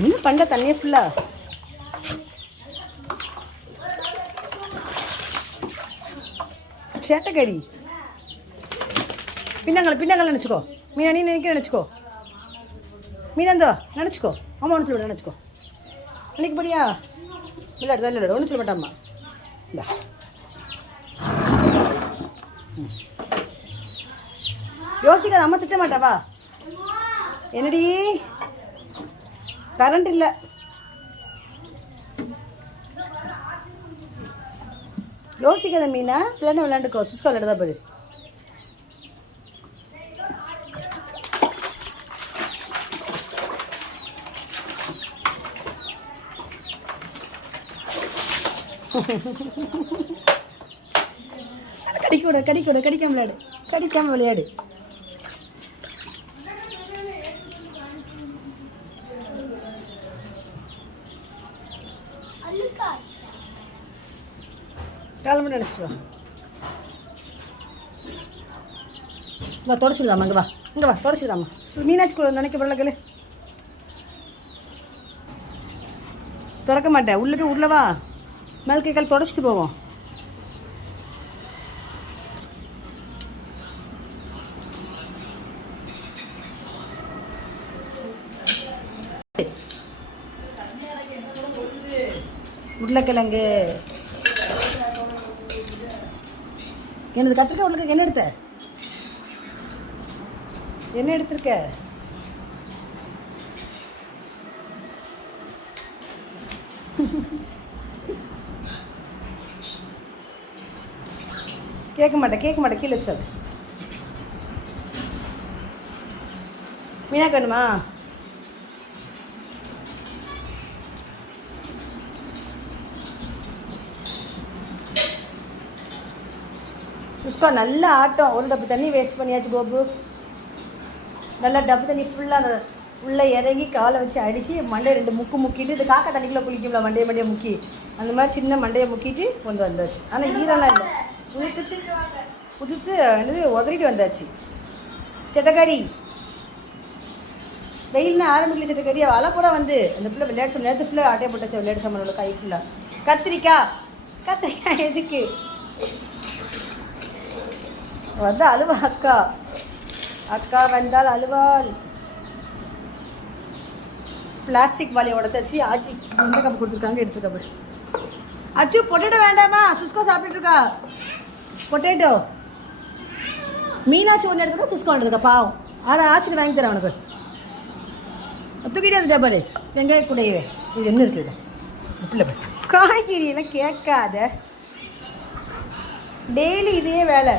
என்ன பண்ண தண்ணியை ஃபுல்லா சேட்டைக்கடி. பின்னங்களை பின்னங்களை நினச்சிக்கோ. மீனா நீ நினைக்க நினச்சிக்கோ. மீனந்தோ நினச்சிக்கோ. அம்மா ஒன்று சொல்லிவிட நினச்சிக்கோ. நினைக்க போறியா? விளையாடு தான் விளையாடு ஒன்று சொல்ல மாட்டாம்மா இந்தா. யோசிக்காத அம்மா திட்ட மாட்டாவா என்னடி? கரண்ட் இல்லை. யோசிக்காத மீனா விளையாண்டு விளையாண்டுக்கோ. சுஸ்கா விளையாடுதா பாரு. கடிக்க விட கடிக்க விட கடிக்காம விளையாடு. கடிக்காம விளையாடு. கிளம்பி நினச்சிட்டு? வா வா தொடச்சிடுதாம்மா இங்கே வா. இங்கே வா தொடச்சிடுதாம்மா. மீனாட்சி கூட நினைக்க பரல கேளு. திறக்க மாட்டேன். உள்ளுக்கு உள்ள வா. மேல் கை கால் தொடச்சிட்டு போவோம். உருளைக்கிழங்கு. எனது கத்திரிக்காய் உருளைக்கிழங்கு என்ன எடுத்த? என்ன எடுத்திருக்க? கேட்க மாட்டேன் கேட்க மாட்டேன் கீழே சொல் மீனா கண்ணுமா சுஸ்கா நல்ல ஆட்டம். ஒரு டப்பு தண்ணி வேஸ்ட் பண்ணியாச்சு கோபு. நல்லா டப்பு தண்ணி ஃபுல்லாக அந்த உள்ளே இறங்கி காலை வச்சு அடித்து மண்டையை ரெண்டு முக்கு முக்கிட்டு இது காக்கா தண்ணிக்குள்ளே குளிக்கும்ல மண்டையை மண்டையை முக்கி. அந்த மாதிரி சின்ன மண்டையை முக்கிட்டு கொண்டு வந்தாச்சு. ஆனால் ஈரம்லாம் இல்லை. உதுத்துட்டு உதுத்து என்னது உதறிட்டு வந்தாச்சு. செட்டக்காடி. வெயில்னா ஆரம்பிக்கல செட்டக்காடி அவள் பூரா வந்து. அந்த பிள்ளை விளையாட்டு சாமான் நேரத்து ஃபுல்லாக ஆட்டையை போட்டாச்சு விளையாட்டு சாமானோட கை ஃபுல்லாக கத்திரிக்காய். கத்திரிக்காய் எதுக்கு? வந்து அழுவா அக்கா. அக்கா வந்தால் அழுவாள். பிளாஸ்டிக் வாலியை உடச்சாச்சு ஆச்சி இந்த கப் கொடுத்துருக்காங்க எடுத்துக்க போய். அச்சு பொட்டேட்டோ வேண்டாமா? சுஸ்கோ சாப்பிட்டுட்டு இருக்கா பொட்டேட்டோ மீனாட்சி ஒன்று எடுத்துக்கா சுஸ்கோ எடுத்துக்கா பாவம். ஆனால் ஆச்சு வாங்கி தரேன் உனக்கு தூக்கிட்டே வந்துட்டா பாரு வெங்காய குடையவே. இது என்ன இருக்குது இல்லை காய்கறியெல்லாம் கேட்காத. டெய்லி இதே வேலை.